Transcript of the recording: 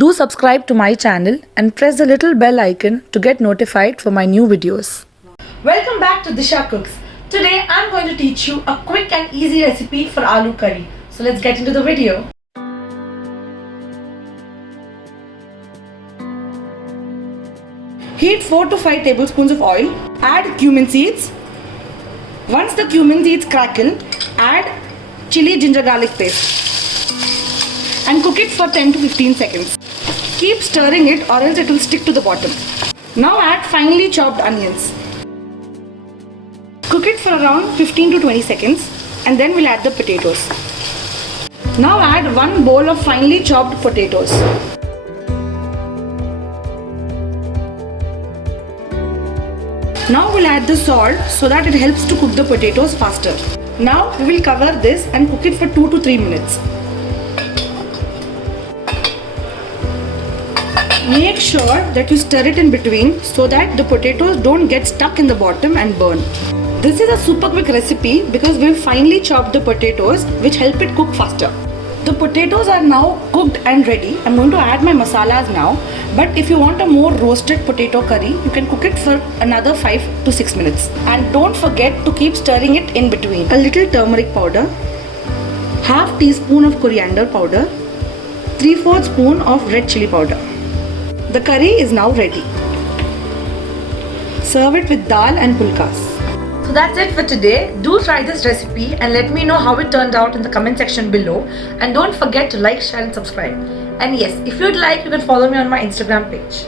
Do subscribe to my channel and press the little bell icon to get notified for my new videos. Welcome back to Disha Cooks. Today I'm going to teach you a quick and easy recipe for aloo curry. So let's get into the video. Heat 4 to 5 tablespoons of oil. Add cumin seeds. Once the cumin seeds crackle, add chili ginger garlic paste and cook it for 10 to 15 seconds. Keep stirring it or else it will stick to the bottom. Now add finely chopped onions. Cook it for around 15 to 20 seconds and then we'll add the potatoes. Now add 1 bowl of finely chopped potatoes. Now we'll add the salt so that it helps to cook the potatoes faster. Now we will cover this and cook it for 2 to 3 minutes. Make sure that you stir it in between so that the potatoes don't get stuck in the bottom and burn. This is a super quick recipe because we've finely chopped the potatoes which help it cook faster. The potatoes are now cooked and ready. I'm going to add my masalas now, but if you want a more roasted potato curry, you can cook it for another 5 to 6 minutes. And don't forget to keep stirring it in between. A little turmeric powder, half teaspoon of coriander powder, 3/4 spoon of red chili powder. The curry is now ready. Serve it with dal and pulkas. So that's it for today. Do try this recipe and let me know how it turned out in the comment section below. And don't forget to like, share and subscribe. And yes, if you'd like, you can follow me on my Instagram page.